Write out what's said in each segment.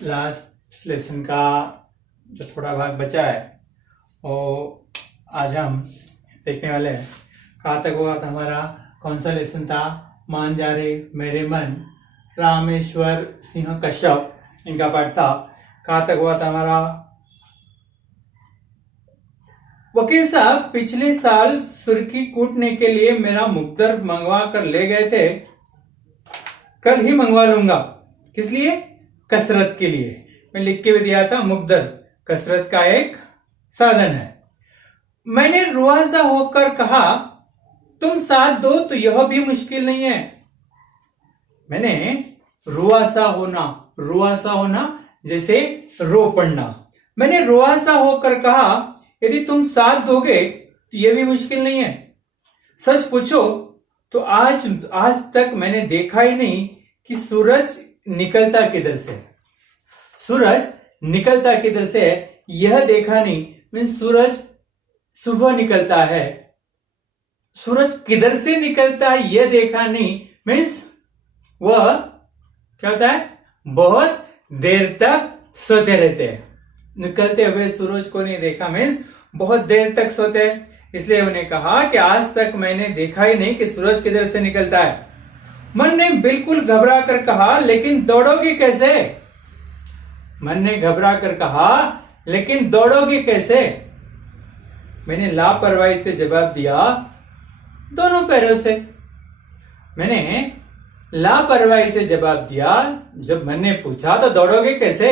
Last lesson का जो थोड़ा भाग बचा है वो आज हम देखने वाले हैं। कहाँ तक हुआ था हमारा? कौन सा लेसन था? मान जा रे मेरे मन, रामेश्वर सिंह कश्यप, इनका पाठ था। कहाँ तक हुआ था हमारा? वकील साहब पिछले साल सुर्खी कूटने के लिए मेरा मुकद्दर मंगवा कर ले गए थे, कल ही मंगवा लूंगा। किस लिए? कसरत के लिए। मैं लिख के भी दिया था, मुकद्दर कसरत का एक साधन है। मैंने रुआसा होकर कहा, तुम साथ दो तो यह भी मुश्किल नहीं है। मैंने रुआसा होना जैसे रो पड़ना। मैंने रुआसा होकर कहा, यदि तुम साथ दोगे तो यह भी मुश्किल नहीं है। सच पूछो तो आज तक मैंने देखा ही नहीं कि सूरज निकलता किधर से। सूरज निकलता किधर से है यह देखा नहीं। मीन्स सूरज सुबह निकलता है, सूरज किधर से निकलता है यह देखा नहीं। मीन्स वह क्या होता है? बहुत देर तक सोते रहते हैं। निकलते हुए सूरज को नहीं देखा, मीन्स बहुत देर तक सोते हैं। इसलिए उन्हें कहा कि आज तक मैंने देखा ही नहीं कि सूरज किधर से निकलता है। मन ने बिल्कुल घबरा कर कहा, लेकिन दौड़ोगे कैसे? मन ने घबरा कर कहा, लेकिन दौड़ोगे कैसे? मैंने लापरवाही से जवाब दिया, दोनों पैरों से। मैंने लापरवाही से जवाब दिया। जब मन ने पूछा तो दौड़ोगे कैसे,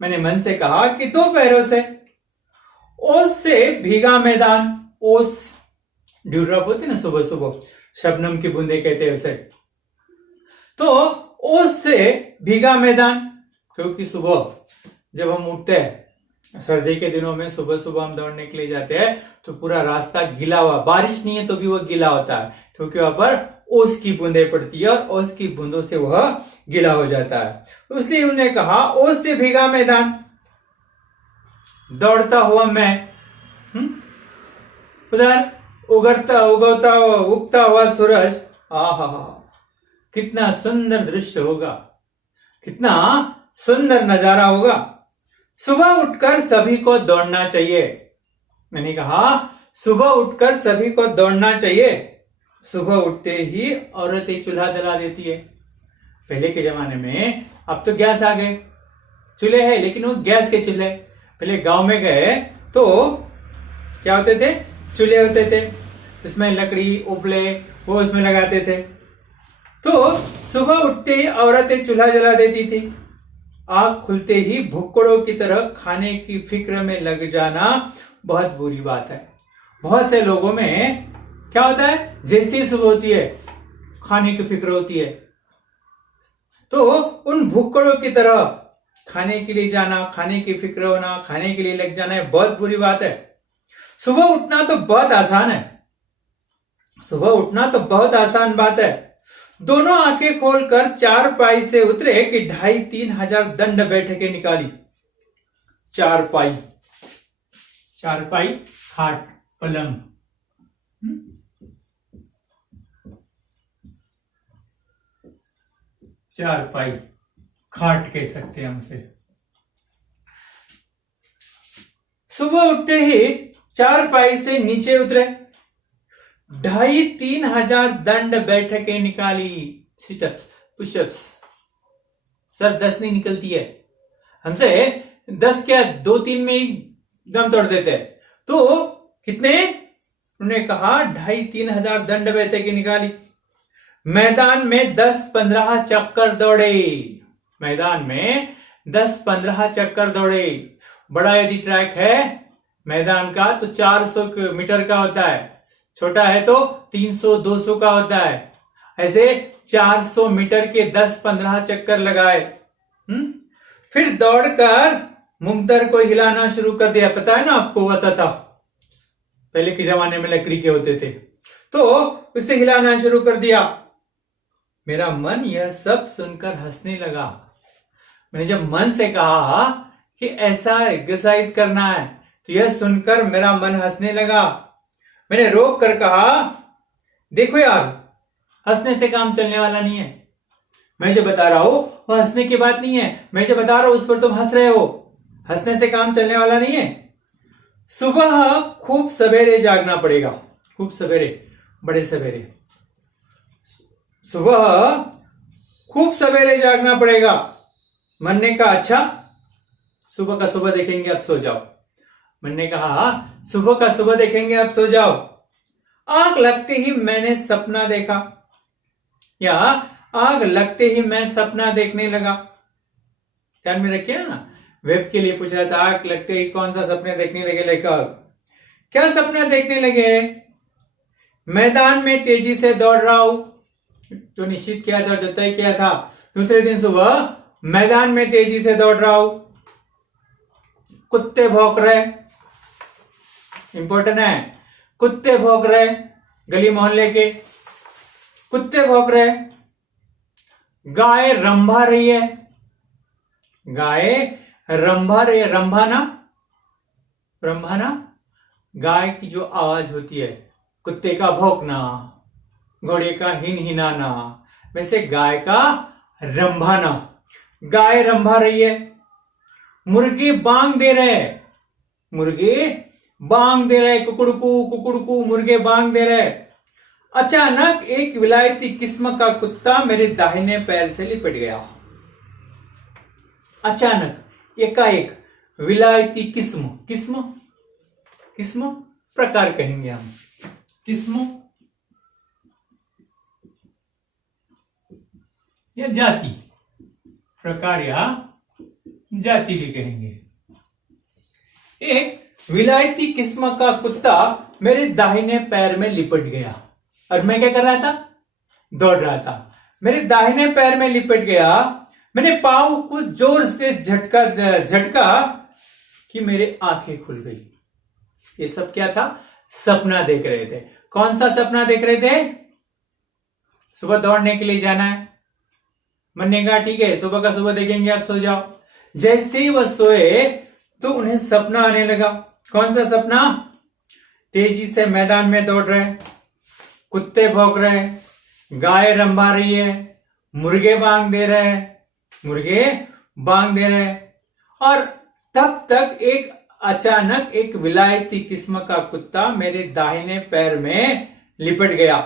मैंने मन से कहा कि दो पैरों से। ओस से भीगा मैदान। ओस ड्यूड्रॉप होती ना सुबह सुबह, शबनम की बूंदे कहते हैं उसे। तो ओस से भीगा मैदान, क्योंकि सुबह जब हम उठते हैं, सर्दी के दिनों में सुबह सुबह हम दौड़ने के लिए जाते हैं तो पूरा रास्ता गीला हुआ, बारिश नहीं है तो भी वह गीला होता है, क्योंकि वहां पर ओस की बूंदें पड़ती है और ओस की बूंदों से वह गीला हो जाता है। इसलिए उन्होंने कहा, ओस से भीगा मैदान, दौड़ता हुआ मैं, उधर उगता हुआ सूरज। आहा, कितना सुंदर दृश्य होगा, कितना सुंदर नजारा होगा। सुबह उठकर सभी को दौड़ना चाहिए। मैंने कहा, सुबह उठकर सभी को दौड़ना चाहिए। सुबह उठते ही औरतें चूल्हा जला देती है। पहले के जमाने में, अब तो गैस आ गए, चूल्हे हैं, लेकिन वो गैस के चूल्हे। पहले गांव में गए तो क्या होते थे? चूल्हे होते थे, उसमें लकड़ी उपले वो उसमें लगाते थे। तो सुबह उठते ही औरतें चूल्हा जला देती थी। आग खुलते ही भुक्कड़ों की तरह खाने की फिक्र में लग जाना बहुत बुरी बात है। बहुत से लोगों में क्या होता है? जैसी सुबह होती है खाने की फिक्र होती है, तो उन भुक्कड़ों की तरह खाने के लिए जाना, खाने की फिक्र होना, खाने के लिए लग जाना है बहुत बुरी बात है। सुबह उठना तो बहुत आसान है, सुबह उठना तो बहुत आसान बात है। दोनों आंखें खोलकर चारपाई से उतरे कि 2,500-3 हजार दंड बैठकें निकाली। चारपाई खाट पलंग, चारपाई खाट कह सकते हैं हम उसे। सुबह उठते ही चारपाई से नीचे उतरे, 2,500-3 हजार दंड बैठकें निकाली। Sit-ups, pushups. सर 10 नहीं निकलती है हमसे, 10 क्या 2-3 में ही दम तोड़ देते हैं। तो कितने? उन्होंने कहा 2,500-3 हजार दंड बैठकें निकाली। मैदान में 10-15 चक्कर दौड़े। मैदान में 10-15 चक्कर दौड़े। बड़ा यदि ट्रैक है मैदान का तो 400 मीटर का होता है, छोटा है तो 300-200 का होता है। ऐसे 400 मीटर के 10-15 चक्कर लगाए। फिर दौड़कर मुकद्दर को हिलाना शुरू कर दिया। पता है ना आपको, होता था पहले के जमाने में लकड़ी के होते थे, तो उसे हिलाना शुरू कर दिया। मेरा मन यह सब सुनकर हंसने लगा। मैंने जब मन से कहा कि ऐसा एक्सरसाइज करना है तो यह सुनकर मेरा मन हंसने लगा। मैंने रोक कर कहा, देखो यार, हंसने से काम चलने वाला नहीं है। मैं जो बता रहा हूं वो हंसने की बात नहीं है। मैं जो बता रहा हूं उस पर तुम हंस रहे हो। हंसने से काम चलने वाला नहीं है। सुबह खूब सवेरे जागना पड़ेगा। खूब सवेरे, बड़े सवेरे। सुबह खूब सवेरे जागना पड़ेगा। मन ने कहा अच्छा, सुबह का सुबह देखेंगे अब सो जाओ। मन ने कहा सुबह का सुबह देखेंगे अब सो जाओ। आग लगते ही मैंने सपना देखा, या आग लगते ही मैं सपना देखने लगा। ध्यान में रखिए ना, वेब के लिए पूछ रहा था आग लगते ही कौन सा सपने देखने लगे लेखक। क्या सपना देखने लगे? मैदान में तेजी से दौड़ रहा हूं, जो निश्चित किया था, जो तय किया था। दूसरे दिन सुबह मैदान में तेजी से दौड़ रहा हूं। कुत्ते भौंक रहे, इंपॉर्टेंट है। कुत्ते भौंक रहे, गली मोहल्ले के कुत्ते भौंक रहे। गाय रंभा रही है। गाय रंभा रही है। रंभाना, रंभाना गाय की जो आवाज होती है, कुत्ते का भौंकना, घोड़े का हिनहिनाना, वैसे गाय का रंभाना। गाय रंभा रही है। मुर्गे बांग दे रहे, मुर्गे बांग दे रहे, कुकुड़कू कुकुड़कू मुर्गे बांग दे रहे। अचानक एक विलायती किस्म का कुत्ता मेरे दाहिने पैर से लिपट गया। अचानक, एकाएक, विलायती किस्म, किस्म, किस्म प्रकार कहेंगे हम, किस्म या जाति, प्रकार या जाति भी कहेंगे। एक विलायती किस्म का कुत्ता मेरे दाहिने पैर में लिपट गया। और मैं क्या कर रहा था? दौड़ रहा था। मेरे दाहिने पैर में लिपट गया। मैंने पांव को जोर से झटका कि मेरे आंखें खुल गई। ये सब क्या था? सपना देख रहे थे। कौन सा सपना देख रहे थे? सुबह दौड़ने के लिए जाना है। मन ने कहा ठीक है, सुबह का सुबह देखेंगे, आप सो जाओ। जैसे ही वह सोए तो उन्हें सपना आने लगा। कौन सा सपना? तेजी से मैदान में दौड़ रहे, कुत्ते भौंक रहे, गाय रंभा रही है, मुर्गे बांग दे रहे, मुर्गे बांग दे रहे। और तब तक अचानक एक विलायती किस्म का कुत्ता मेरे दाहिने पैर में लिपट गया।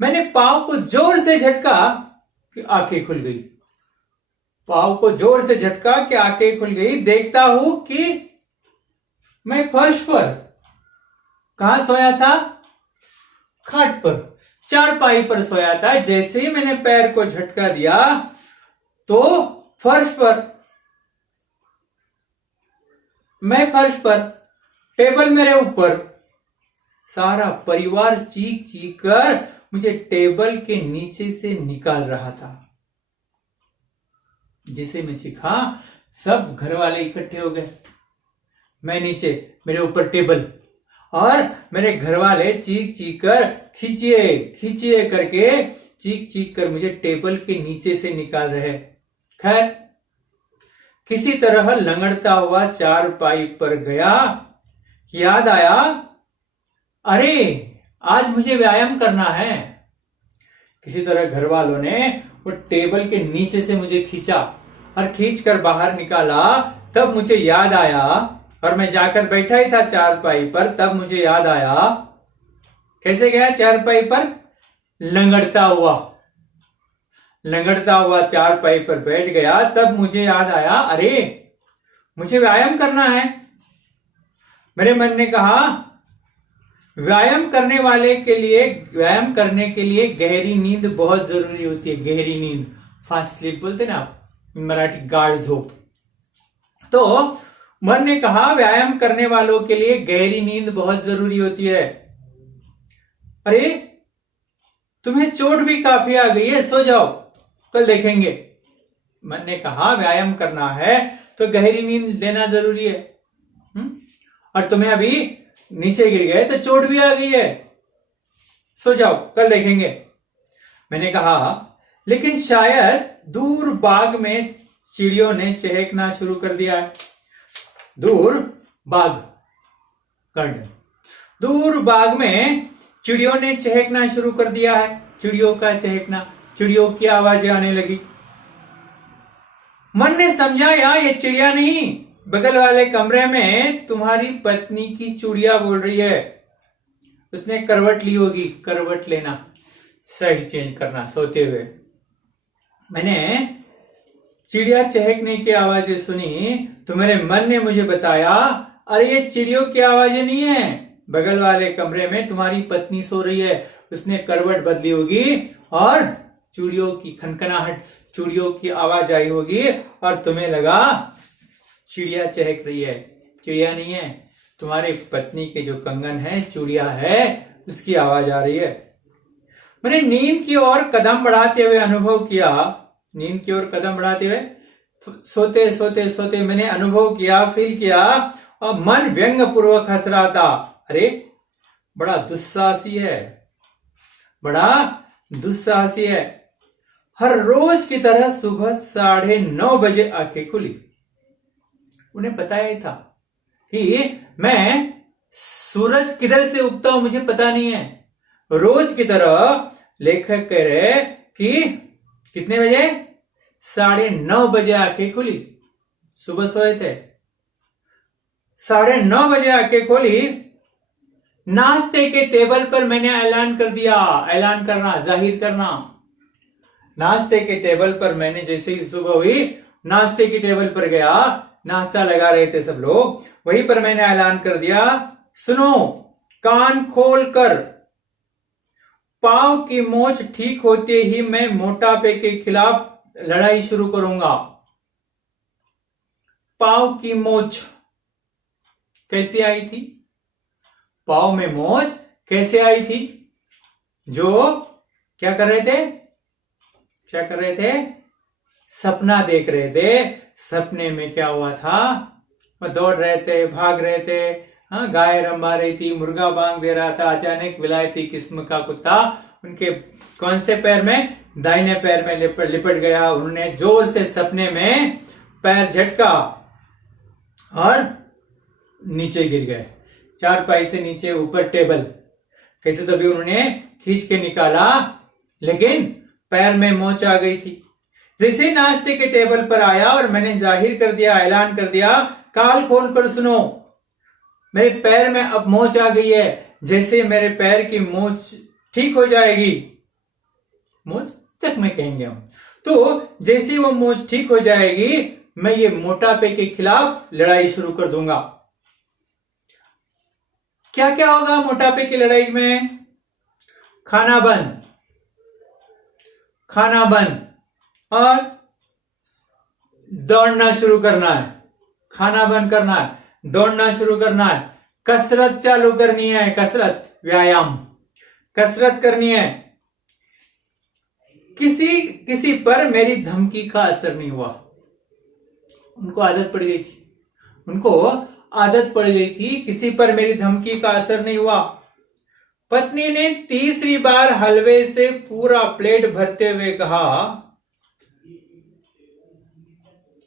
मैंने पांव को जोर से झटका कि आंखें खुल गई। पांव को जोर से झटका कि आंखें खुल गई। देखता हूं कि मैं फर्श पर, कहां सोया था? खाट पर, चारपाई पर सोया था। जैसे ही मैंने पैर को झटका दिया तो फर्श पर, मैं फर्श पर, टेबल मेरे ऊपर। सारा परिवार चीख चीख कर मुझे टेबल के नीचे से निकाल रहा था। जिसे मैं चीखा, सब घर वाले इकट्ठे हो गए। मैं नीचे, मेरे ऊपर टेबल, और मेरे घर वाले चीख चीख कर, खींचिए खींचिए करके चीख चीख कर मुझे टेबल के नीचे से निकाल रहे। खैर, किसी तरह लंगड़ता हुआ चारपाई पर गया। याद आया, अरे आज मुझे व्यायाम करना है। किसी तरह घर वालों ने वो टेबल के नीचे से मुझे खींचा और खींचकर बाहर निकाला। तब मुझे याद आया, और मैं जाकर बैठा ही था चारपाई पर, तब मुझे याद आया। कैसे गया चारपाई पर? लंगड़ता हुआ, लंगड़ता हुआ चारपाई पर बैठ गया। तब मुझे याद आया, अरे मुझे व्यायाम करना है। मेरे मन ने कहा, व्यायाम करने के लिए गहरी नींद बहुत जरूरी होती है। गहरी नींद, फास्ट स्लीप बोलते ना मराठी, गाढ़ झोप। तो मन ने कहा, व्यायाम करने वालों के लिए गहरी नींद बहुत जरूरी होती है। अरे तुम्हें चोट भी काफी आ गई है, सो जाओ, कल देखेंगे। मन ने कहा, व्यायाम करना है तो गहरी नींद लेना जरूरी है। और तुम्हें अभी नीचे गिर गए तो चोट भी आ गई है, सो जाओ, कल देखेंगे। मैंने कहा, लेकिन शायद दूर बाग में चिड़ियों ने चहकना शुरू कर दिया है। दूर बाग, गार्डन, दूर बाग में चिड़ियों ने चहकना शुरू कर दिया है। चिड़ियों का चहकना, चिड़ियों की आवाजें आने लगी। मन ने समझाया ये चिड़िया नहीं, बगल वाले कमरे में तुम्हारी पत्नी की चुड़िया बोल रही है। उसने करवट ली होगी, करवट लेना, साइड चेंज करना सोते हुए। मैंने चिड़िया चहकने की आवाजें सुनी तो मेरे मन ने मुझे बताया, अरे ये चिड़ियों की आवाजें नहीं है, बगल वाले कमरे में तुम्हारी पत्नी सो रही है। उसने करवट बदली होगी और चूड़ियों की खनखनाहट, चूड़ियों की आवाज आई होगी और तुम्हें लगा चिड़िया चहक रही है। चिड़िया नहीं है, तुम्हारी पत्नी के जो कंगन है, चूड़िया है, उसकी आवाज आ रही है। मैंने नींद की ओर कदम बढ़ाते हुए अनुभव किया, नींद की ओर कदम बढ़ाते हुए सोते सोते सोते मैंने अनुभव किया, फील किया और मन व्यंग पूर्वक हंस रहा था। अरे बड़ा दुस्साहसी है, बड़ा दुस्साहसी है। हर रोज की तरह सुबह 9:30 बजे आंखें खुली। उन्हें पता ही था कि मैं सूरज किधर से उगता हूं मुझे पता नहीं है। रोज की तरह लेखक कह रहे कि कितने बजे? 9:30 बजे आंखें खुली। सुबह सोए थे, 9:30 बजे आंखें खोली। नाश्ते के टेबल पर मैंने ऐलान कर दिया, ऐलान करना, जाहिर करना। नाश्ते के टेबल पर मैंने जैसे ही सुबह हुई, नाश्ते की टेबल पर गया, नाश्ता लगा रहे थे सब लोग, वहीं पर मैंने ऐलान कर दिया, सुनो कान खोल कर, पांव की मोच ठीक होते ही मैं मोटापे के खिलाफ लड़ाई शुरू करूंगा। पांव की मोच कैसे आई थी? पांव में मोच कैसे आई थी? जो क्या कर रहे थे? क्या कर रहे थे? सपना देख रहे थे। सपने में क्या हुआ था? वो दौड़ रहे थे, भाग रहे थे, हाँ, गाय रंभा रही थी, मुर्गा बांग दे रहा था। अचानक विलायती किस्म का कुत्ता उनके कौन से पैर में? दाहिने पैर में लिपट गया। उन्होंने जोर से सपने में पैर झटका और नीचे गिर गए। चारपाई से नीचे, ऊपर टेबल, कैसे तो भी उन्होंने खींच के निकाला, लेकिन पैर में मोच आ गई थी। जैसे नाश्ते के टेबल पर आया और मैंने जाहिर कर दिया, ऐलान कर दिया, काल खोल कर सुनो, मेरे पैर में अब मोच आ गई है। जैसे मेरे पैर की मोच ठीक हो जाएगी, मोच चकमे कहेंगे हम, तो जैसे वो मोच ठीक हो जाएगी, मैं ये मोटापे के खिलाफ लड़ाई शुरू कर दूंगा। क्या क्या होगा मोटापे की लड़ाई में? खाना बंद, खाना बंद और दौड़ना शुरू करना है। खाना बंद करना है, दौड़ना शुरू करना है, कसरत चालू करनी है, कसरत, व्यायाम, कसरत करनी है। किसी पर मेरी धमकी का असर नहीं हुआ। उनको आदत पड़ गई थी, उनको आदत पड़ गई थी, किसी पर मेरी धमकी का असर नहीं हुआ। पत्नी ने तीसरी बार हलवे से पूरा प्लेट भरते हुए कहा,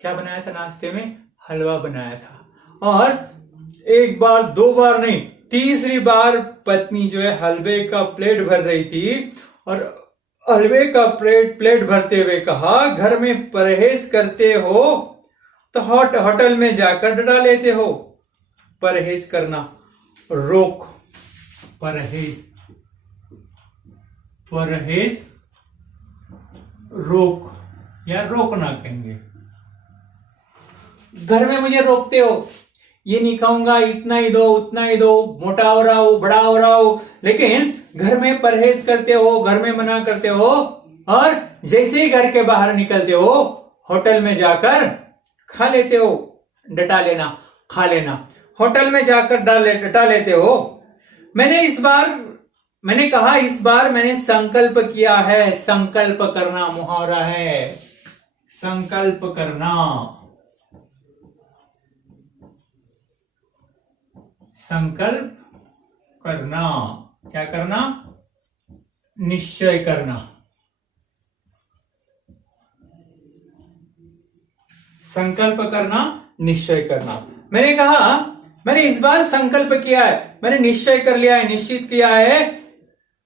क्या बनाया था नाश्ते में? हलवा बनाया था। और एक बार, दो बार नहीं, तीसरी बार पत्नी जो है हलवे का प्लेट भर रही थी और हलवे का प्लेट भरते हुए कहा, घर में परहेज करते हो तो होटल में जाकर डरा लेते हो। परहेज करना, रोक, परहेज, परहेज, रोक या रोकना कहेंगे। घर में मुझे रोकते हो, ये नहीं खाऊंगा, इतना ही दो, उतना ही दो, मोटा हो रहा हो, बड़ा हो रहा हो, लेकिन घर में परहेज करते हो, घर में मना करते हो और जैसे ही घर के बाहर निकलते हो, होटल में जाकर खा लेते हो। डटा लेना, खा लेना, होटल में जाकर डटा लेते हो। मैंने कहा इस बार मैंने संकल्प किया है। संकल्प करना मुहावरा है, संकल्प करना, संकल्प करना, क्या करना? निश्चय करना। संकल्प करना, निश्चय करना। मैंने कहा मैंने इस बार संकल्प किया है, मैंने निश्चय कर लिया है, निश्चित किया है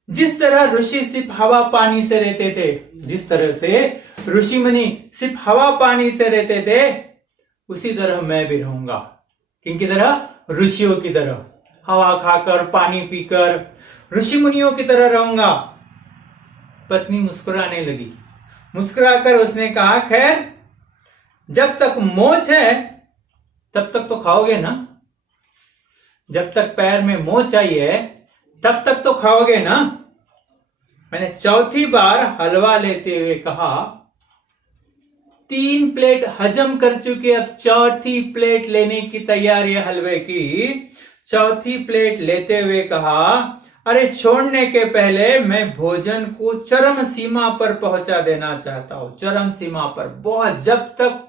जिस तरह ऋषि सिर्फ हवा पानी से रहते थे, जिस तरह से ऋषि मुनि सिर्फ हवा पानी से रहते थे, उसी तरह मैं भी रहूंगा। किनकी तरह? ऋषियों की तरह, हवा खाकर पानी पीकर ऋषि मुनियों की तरह रहूंगा। पत्नी मुस्कुराने लगी। मुस्कुराकर उसने कहा, खैर जब तक मोच है तब तक तो खाओगे ना, जब तक पैर में मोच आई है तब तक तो खाओगे ना। मैंने चौथी बार हलवा लेते हुए कहा, 3 प्लेट हजम कर चुके, अब चौथी प्लेट लेने की तैयारी है हलवे की। चौथी प्लेट लेते हुए कहा, अरे छोड़ने के पहले मैं भोजन को चरम सीमा पर पहुंचा देना चाहता हूं, चरम सीमा पर, बहुत, जब तक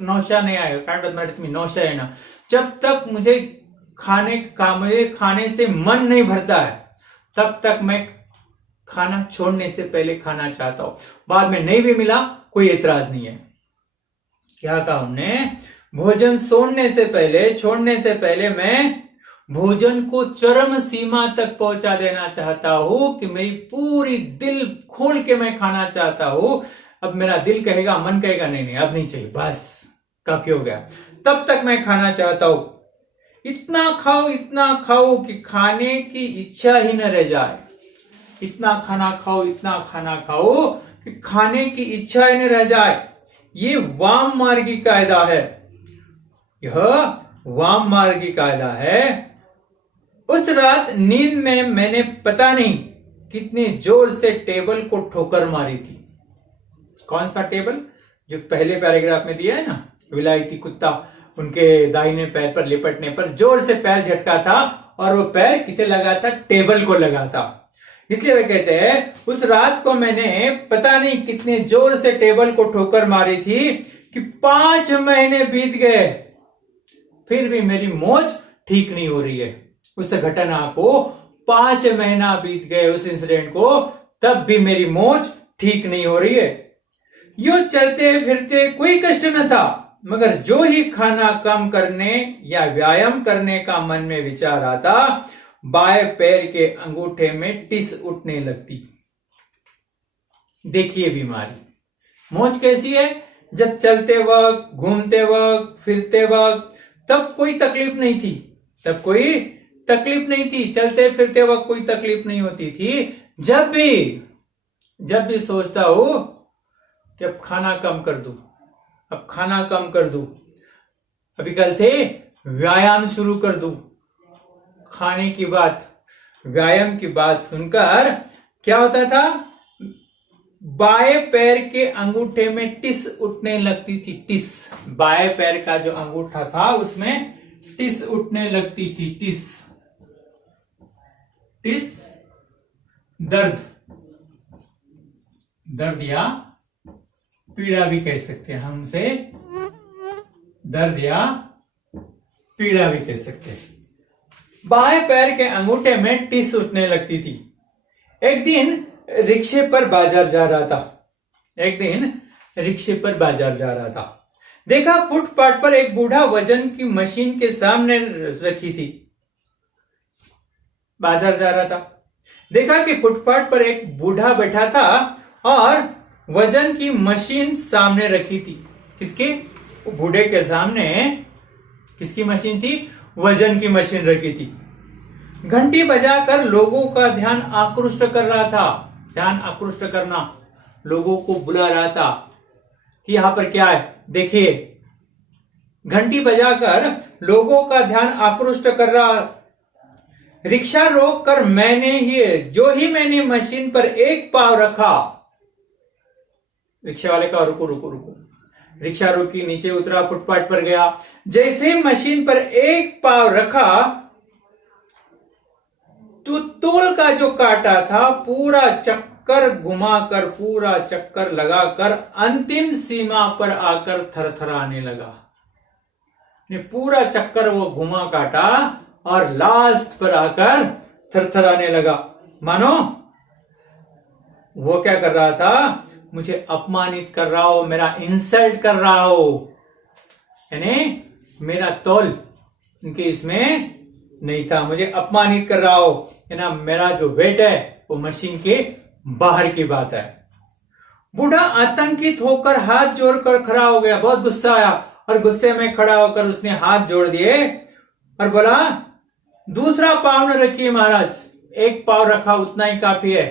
नौशा नहीं आएगा, कांट में नौशा है ना, जब तक मुझे खाने से मन नहीं भरता है तब तक मैं खाना छोड़ने से पहले खाना चाहता हूं। बाद में नहीं भी मिला कोई एतराज नहीं है। क्या कहा उन्होंने? भोजन छोड़ने से पहले मैं भोजन को चरम सीमा तक पहुंचा देना चाहता हूं कि मेरी पूरी दिल खोल के मैं खाना चाहता हूं। अब मेरा दिल कहेगा, मन कहेगा नहीं अब नहीं चाहिए, बस काफी हो गया, तब तक मैं खाना चाहता हूं। इतना खाओ कि खाने की इच्छा ही न रह जाए। इतना खाना खाओ कि खाने की इच्छा ही न रह जाए। ये वाम मार्गी कायदा है, यह वाम मार्गी कायदा है। उस रात नींद में मैंने पता नहीं कितने जोर से टेबल को ठोकर मारी थी। कौन सा टेबल? जो पहले पैराग्राफ में दिया है ना, विलायती कुत्ता उनके दाहिने पैर पर लिपटने पर जोर से पैर झटका था और वो पैर किसे लगा था? टेबल को लगा था। इसलिए वे कहते हैं, उस रात को मैंने पता नहीं कितने जोर से टेबल को ठोकर मारी थी कि 5 महीने बीत गए, फिर भी मेरी मोच ठीक नहीं हो रही है। उस घटना को 5 महीना बीत गए, उस इंसिडेंट को, तब भी मेरी मोच ठीक नहीं हो रही है। यूं चलते फिरते कोई कष्ट न था, मगर जो ही खाना कम करने या व्यायाम करने का मन में विचार आता, बाएं पैर के अंगूठे में टिस उठने लगती। देखिए बीमारी, मोच कैसी है? जब चलते वक्त, घूमते वक्त, फिरते वक्त तब कोई तकलीफ नहीं थी, चलते फिरते वक्त कोई तकलीफ नहीं होती थी। जब भी सोचता हूं कि अब खाना कम कर दूं, अभी कल से व्यायाम शुरू कर दूं, व्यायाम की बात सुनकर क्या होता था? बाएं पैर के अंगूठे में टिस उठने लगती थी। टिस, बाएं पैर का जो अंगूठा था उसमें टिस उठने लगती थी। टिस दर्द या पीड़ा भी कह सकते हैं हम उसे, दर्द या पीड़ा भी कह सकते हैं। बाएं पैर के अंगूठे में टिस उठने लगती थी। एक दिन रिक्शे पर बाजार जा रहा था। देखा फुटपाथ पर एक बूढ़ा वजन की मशीन के सामने रखी थी। बाजार जा रहा था, देखा कि फुटपाथ पर एक बूढ़ा बैठा था और वजन की मशीन सामने रखी थी। किसके? बूढ़े के सामने किसकी मशीन थी? वजन की मशीन रखी थी। घंटी बजाकर लोगों का ध्यान आकृष्ट कर रहा था। ध्यान आकृष्ट करना, लोगों को बुला रहा था कि यहां पर क्या है, देखिए। घंटी बजाकर लोगों का ध्यान आकृष्ट कर रहा। रिक्शा रोककर मैंने मशीन पर एक पांव रखा। रिक्शा वाले का रुको। रिक्शा रुकी, नीचे उतरा, फुटपाथ पर गया। जैसे मशीन पर एक पांव रखा तो तोल का जो काटा था पूरा चक्कर घुमाकर, पूरा चक्कर लगाकर अंतिम सीमा पर आकर थरथराने लगा। पूरा चक्कर वो घुमा काटा और लास्ट पर आकर थरथराने लगा। मानो वो क्या कर रहा था? मुझे अपमानित कर रहा हो, मेरा इंसल्ट कर रहा हो, यानी मेरा तौल इनके इसमें नहीं था, मुझे अपमानित कर रहा हो, है ना, मेरा जो वेट है वो मशीन के बाहर की बात है। बूढ़ा आतंकित होकर हाथ जोड़कर खड़ा हो गया। बहुत गुस्सा आया और गुस्से में खड़ा होकर उसने हाथ जोड़ दिए और बोला, दूसरा पाव न रखिए महाराज, एक पाव रखा उतना ही काफी है,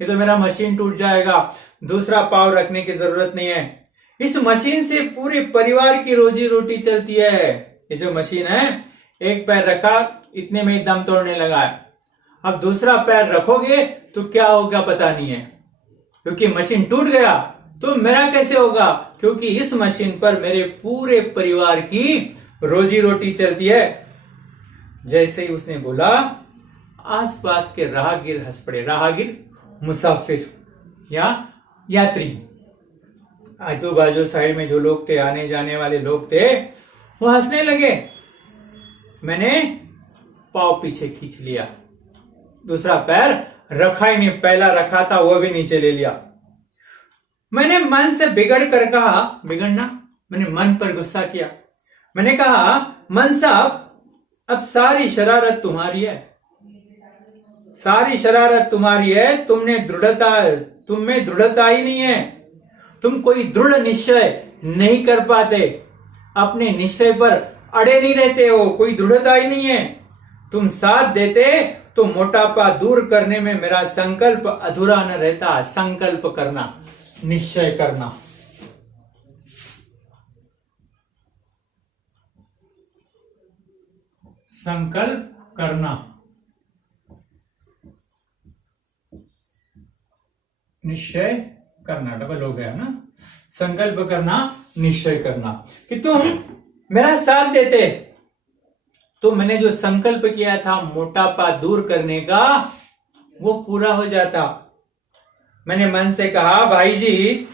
ये तो मेरा मशीन टूट जाएगा, दूसरा पाव रखने की जरूरत नहीं है। इस मशीन से पूरे परिवार की रोजी रोटी चलती है। ये जो मशीन है, एक पैर रखा इतने में ही दम तोड़ने लगा है, अब दूसरा पैर रखोगे तो क्या होगा पता नहीं है, क्योंकि मशीन टूट गया तो मेरा कैसे होगा, क्योंकि इस मशीन पर मेरे पूरे परिवार की रोजी रोटी चलती है। जैसे ही उसने बोला, आसपास के राहगीर हंस पड़े। राहगीर मुसाफिर या यात्री, आजू बाजू साइड में जो लोग थे, आने जाने वाले लोग थे, वो हंसने लगे। मैंने पाव पीछे खींच लिया, दूसरा पैर रखा ही नहीं, पहला रखा था वो भी नीचे ले लिया। मैंने मन से बिगड़ कर कहा, बिगड़ना मैंने मन पर गुस्सा किया। मैंने कहा, मन साहब अब सारी शरारत तुम्हारी है, सारी शरारत तुम्हारी है, तुम में दृढ़ता ही नहीं है, तुम कोई दृढ़ निश्चय नहीं कर पाते, अपने निश्चय पर अड़े नहीं रहते हो, कोई दृढ़ता ही नहीं है। तुम साथ देते तो मोटापा दूर करने में मेरा संकल्प अधूरा न रहता। संकल्प करना, निश्चय करना। संकल्प करना, निश्चय करना, डबल हो गया ना। संकल्प करना, निश्चय करना कि तुम मेरा साथ देते तो मैंने जो संकल्प किया था मोटापा दूर करने का, वो पूरा हो जाता। मैंने मन से कहा, भाई जी,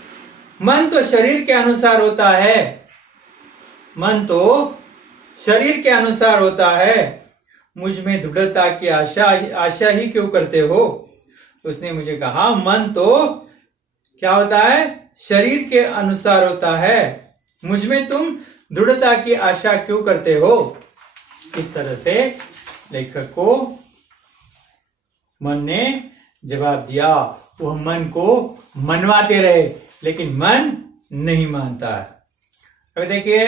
मन तो शरीर के अनुसार होता है, मन तो शरीर के अनुसार होता है, मुझ में दृढ़ता की आशा ही क्यों करते हो। उसने मुझे कहा, मन तो क्या होता है, शरीर के अनुसार होता है, मुझ में तुम दृढ़ता की आशा क्यों करते हो। इस तरह से लेखक को मन ने जवाब दिया। वह मन को मनवाते रहे, लेकिन मन नहीं मानता। अब देखिए,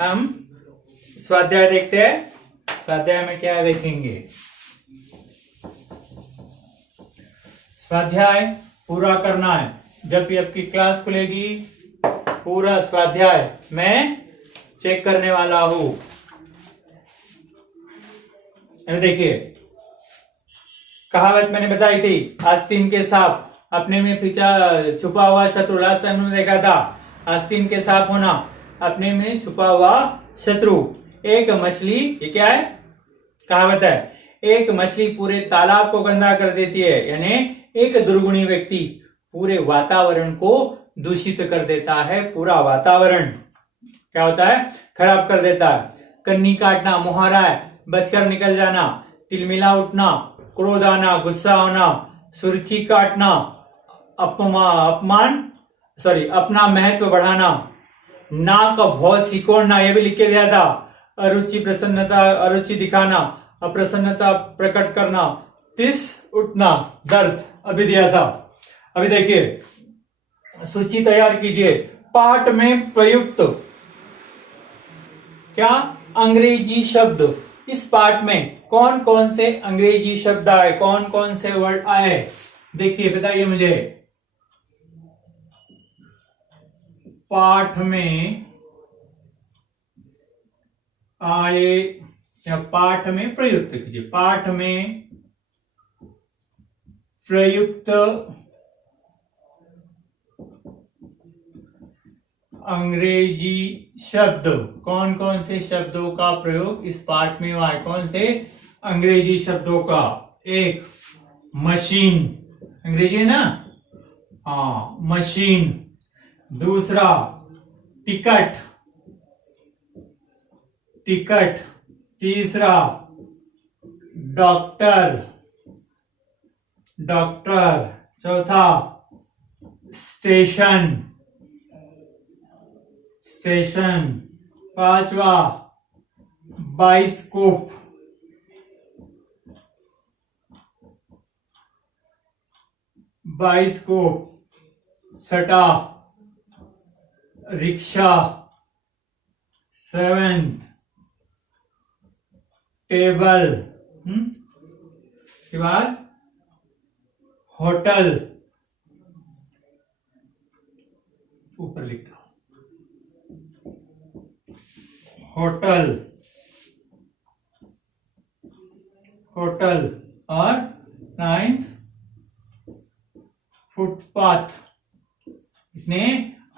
हम स्वाध्याय देखते हैं। स्वाध्याय में क्या देखेंगे, स्वाध्याय पूरा करना है। जब भी आपकी क्लास खुलेगी, पूरा स्वाध्याय मैं चेक करने वाला हूं। देखिए, कहावत मैंने बताई थी, आस्तीन के सांप अपने में छुपा हुआ शत्रु। लास्ट टाइम में देखा था, आस्तीन के सांप होना, अपने में छुपा हुआ शत्रु। एक मछली, ये क्या है, कहावत है, एक मछली पूरे तालाब को गंदा कर देती है, यानी एक दुर्गुणी व्यक्ति पूरे वातावरण को दूषित कर देता है। पूरा वातावरण क्या होता है, खराब कर देता है। कन्नी काटना, मुहारा है, बचकर निकल जाना, तिलमिला उठना, क्रोध आना, गुस्सा होना, सुर्खी काटना, अपना महत्व बढ़ाना, नाक भौं सिकोड़ना, यह भी लिख के दिया था। अरुचि प्रसन्नता, अरुचि दिखाना, अप्रसन्नता प्रकट करना, तिस उठना, दर्द अभी दिया था। अभी देखिए, सूची तैयार कीजिए। पाठ में प्रयुक्त क्या अंग्रेजी शब्द, इस पाठ में कौन कौन से अंग्रेजी शब्द आए, कौन कौन से वर्ड आए, देखिए बताइए मुझे। पाठ में आए या पाठ में प्रयुक्त कीजिए। पाठ में प्रयुक्त अंग्रेजी शब्द, कौन कौन से शब्दों का प्रयोग इस पाठ में हुआ है, कौन से अंग्रेजी शब्दों का। एक, मशीन, अंग्रेजी है ना, हाँ, मशीन। दूसरा, टिकट, टिकट। तीसरा, डॉक्टर, डॉक्टर। चौथा, स्टेशन, स्टेशन। पांचवा, बाइस्कोप। बाइस्कोप, छठा रिक्शा, सेवेंथ टेबल, के बाद होटल, ऊपर लिखता हूं होटल, होटल, और नाइन्थ फुटपाथ। इतने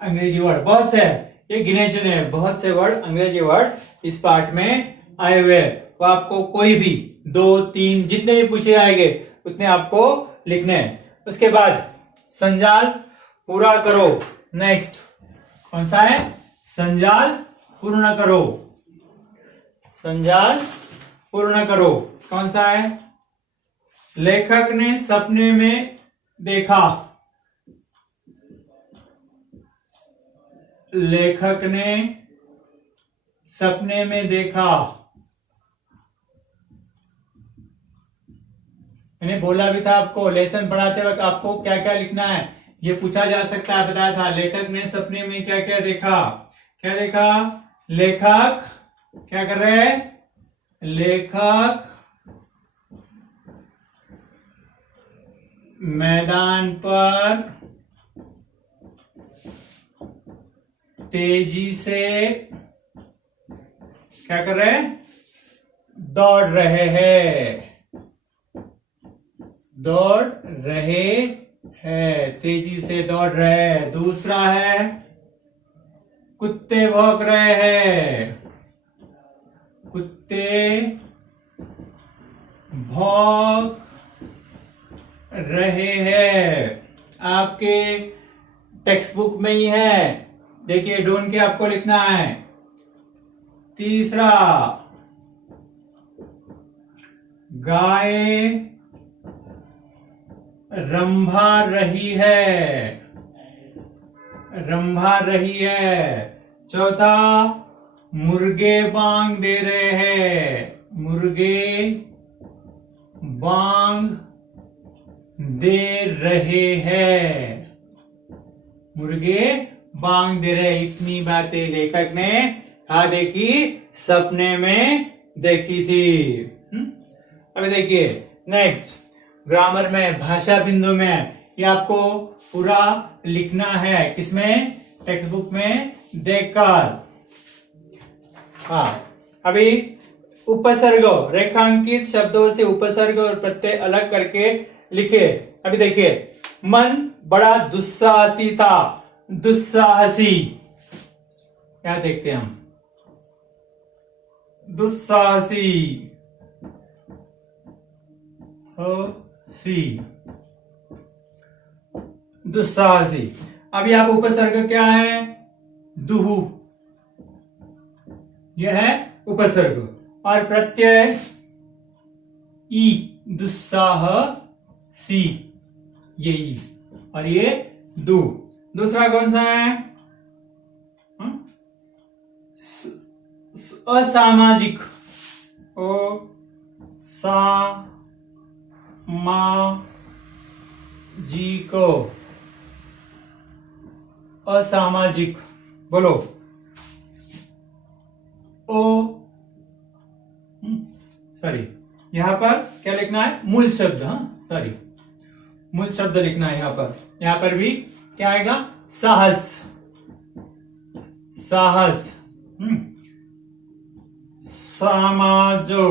अंग्रेजी वर्ड, बहुत से, ये गिने चुने बहुत से वर्ड, अंग्रेजी वर्ड इस पार्ट में आए हुए। वो आपको कोई भी 2, 3 जितने भी पूछे जाएंगे उतने आपको लिखने हैं। उसके बाद संजाल पूरा करो। नेक्स्ट कौन सा है? संजाल पूर्ण करो। संजाल पूर्ण करो कौन सा है? लेखक ने सपने में देखा। लेखक ने सपने में देखा। मैंने बोला भी था आपको लेसन पढ़ाते वक्त आपको क्या क्या लिखना है, ये पूछा जा सकता है, बताया था। लेखक ने सपने में क्या क्या देखा? क्या देखा? लेखक क्या कर रहे हैं? लेखक मैदान पर तेजी से क्या कर रहे हैं? दौड़ रहे हैं। दौड़ रहे हैं, तेजी से दौड़ रहे हैं। दूसरा है कुत्ते भौंक रहे हैं। कुत्ते भौंक रहे हैं। आपके टेक्स्ट बुक में ही है, देखिए ढूंढ के आपको लिखना है। तीसरा गाय रंभा रही है। रंभा रही है। चौथा मुर्गे बांग दे रहे हैं। मुर्गे बांग दे रहे हैं। मुर्गे बांग दे रहे। इतनी बातें लेखक ने देखी, सपने में देखी थी। अभी देखिए नेक्स्ट ग्रामर में, भाषा बिंदु में, ये आपको पूरा लिखना है। किसमें? टेक्स्ट बुक में देखकर। अभी उपसर्ग, रेखांकित शब्दों से उपसर्ग और प्रत्यय अलग करके लिखे। अभी देखिए, मन बड़ा दुस्साहसी था। दुस्साहसी क्या देखते हैं हम? दुस्साहसी, सी, दुस्साहसी। अब यहाँ उपसर्ग क्या है? दुहु, यह है उपसर्ग। और प्रत्यय ई, दुस्साहसी, ये ई और ये दु। दूसरा कौन सा है? असामाजिक, ओ सा मा जी को, असामाजिक। बोलो ओ, सॉरी, यहां पर क्या लिखना है? मूल शब्द। सॉरी, मूल शब्द लिखना है यहां पर। यहां पर भी क्या आएगा? साहस, साहस। समाजो,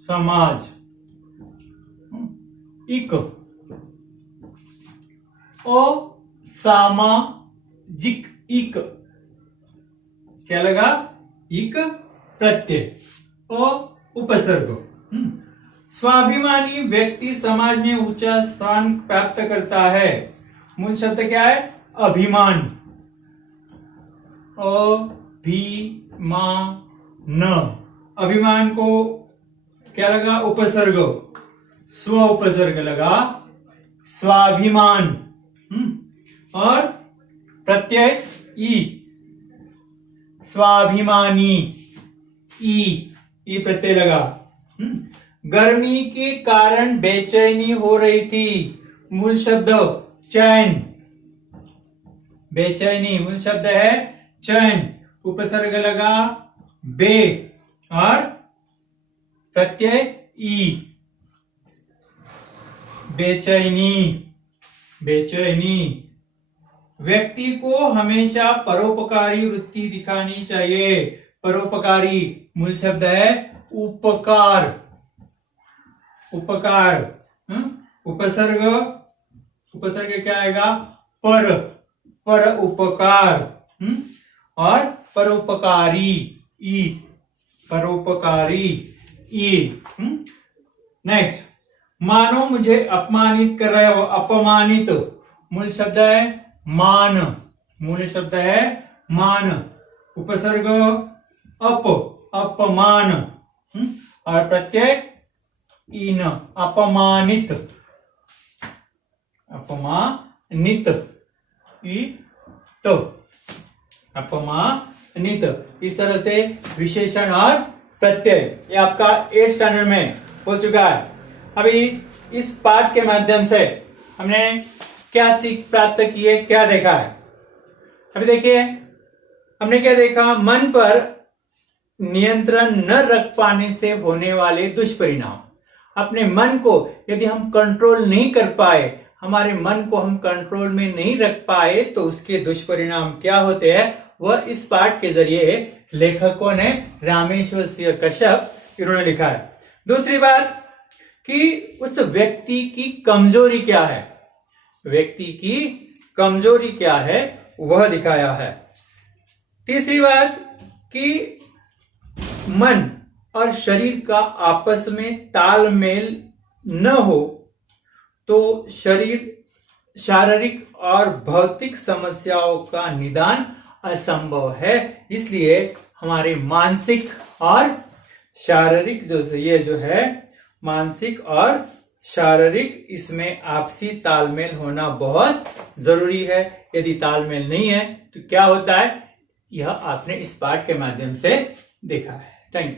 समाज। इक, ओ सामाजिक, इक क्या लगा? इक प्रत्यय, ओ उपसर्ग। स्वाभिमानी व्यक्ति समाज में ऊंचा स्थान प्राप्त करता है। मूल शब्द क्या है? अभिमान, अभिमान। अभिमान को क्या लगा? उपसर्ग, स्व उपसर्ग लगा, स्वाभिमान। और प्रत्यय ई, स्वाभिमानी, ई प्रत्यय लगा। गर्मी के कारण बेचैनी हो रही थी। मूल शब्द चैन, बेचैनी मूल शब्द है चैन, उपसर्ग लगा बे और प्रत्यय ई, बेचैनी, बेचैनी। व्यक्ति को हमेशा परोपकारी वृत्ति दिखानी चाहिए, परोपकारी मूल शब्द है उपकार, उपकार। उपसर्ग, उपसर्ग क्या आएगा पर, पर उपकार और परोपकारी ई, परोपकारी ई। नेक्स्ट, मानो मुझे अपमानित कर रहे हो, अपमानित मूल शब्द है मान, मूल शब्द है मान, उपसर्ग अप, अपमान और प्रत्यय इन, अपमानित, अपमानित ई तो, अपमानित। इस तरह से विशेषण और प्रत्यय ये आपका 8th स्टैंडर्ड में हो चुका है। अभी इस पाठ के माध्यम से हमने क्या सीख प्राप्त की है, क्या देखा है? अभी देखिए हमने क्या देखा, मन पर नियंत्रण न रख पाने से होने वाले दुष्परिणाम। अपने मन को यदि हम कंट्रोल नहीं कर पाए, हमारे मन को हम कंट्रोल में नहीं रख पाए तो उसके दुष्परिणाम क्या होते हैं, वह इस पाठ के जरिए लेखकों ने, रामेश्वर सिंह कश्यप इन्होंने लिखा है। दूसरी बात कि उस व्यक्ति की कमजोरी क्या है, व्यक्ति की कमजोरी क्या है वह दिखाया है। तीसरी बात कि मन और शरीर का आपस में तालमेल न हो तो शारीरिक और भौतिक समस्याओं का निदान असंभव है। इसलिए हमारे मानसिक और शारीरिक जो है मानसिक और शारीरिक, इसमें आपसी तालमेल होना बहुत जरूरी है। यदि तालमेल नहीं है तो क्या होता है, यह आपने इस पाठ के माध्यम से देखा है। Thank you.